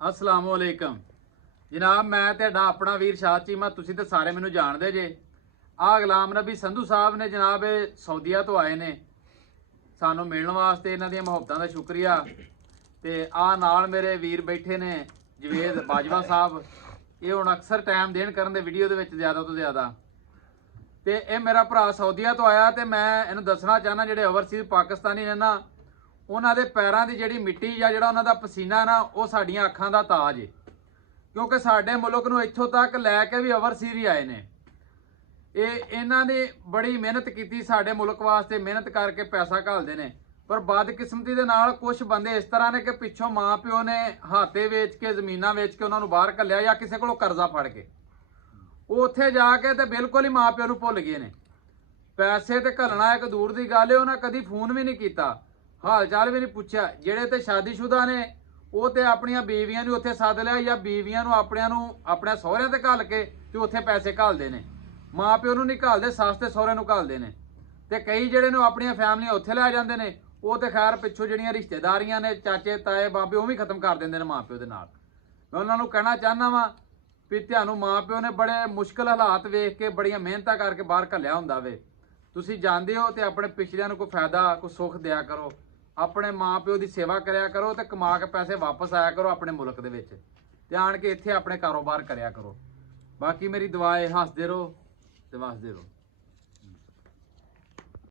असलामुअलैकुम जनाब, मैं तेरा अपना वीर शाह चीमा। तुसी तो सारे मैनू जानते जे। आ गुलाम नबी संधू साहब ने जनाब सऊदीया तो आए ने सानू मिलने वास्ते। इन्हां दी मुहब्बतां दा शुक्रिया। ते आ नाल मेरे वीर बैठे ने जवेद बाजवा साहब। ये हुण अक्सर टाइम देन करन दे वीडियो दे विच ज़्यादा तो ज़्यादा। ते ये मेरा भरा सऊदीया तो आया ते मैं इहनूं दसना चाहना जिहड़े ओवरसीज पाकिस्तानी ने ना, उन्हां दे पैरां दी जिहड़ी मिट्टी या जिहड़ा उन्हां दा पसीना ना, वो साडीआं अखां दा ताज है। क्योंकि साडे मुल्क नूं इत्थों तक लैके भी ओवरसीज ही आए ने। इन्हां ने बड़ी मेहनत की साडे मुल्क वास्ते, मेहनत करके पैसा घालते हैं। पर बदकिस्मती दे नाल कुछ बंदे इस तरह ने कि पिछों माँ प्यो ने हाथे वेच के जमीनां वेच के उन्होंने बाहर घल्लिया या किसी को कर्जा फड़ के उत्थे जाके तो बिल्कुल ही माँ प्यो नूं भुल गए ने। पैसे तो घलना एक दूर की गल है, उन्हें कभी फोन भी नहीं किया, हाल चाल भी नहीं पूछा। जेडे तो शादीशुदा ने वो तो अपन बीवियां नूं उत्थे सद लिया या बीवियां नूं अपने सहुरियां ते घल के ते उत्थे पैसे घालते हैं। माँ प्यो नूं नहीं घालते, सस ते सहुरे नूं घालते हैं। ते कई जेडे ने अपन फैमिलियां उत्थे लै जाते हैं। वो तो खैर पिछों जिहड़ियां रिश्तेदारियां ने, चाचे ताए बाबे, वो भी खत्म कर देंगे माँ प्यो के नाल। मैं उन्होंने कहना चाहना वा भी तुहानूं माँ प्यो ने बड़े मुश्किल हालात वेख के बड़ियां मेहनतां करके बाहर घल्लिया हुंदा वे। तुसीं जांदे हो तो अपने पिछलियां नूं कोई फायदा कोई सुख दिया करो, अपने माँ प्यो की सेवा कराया करो, तो कमा के पैसे वापस आया करो अपने मुल्क दे विच, ते आण के इत्थे अपने कारोबार कराया करो। बाकी मेरी दुआ है, हसदे रहो ते वसदे रहो।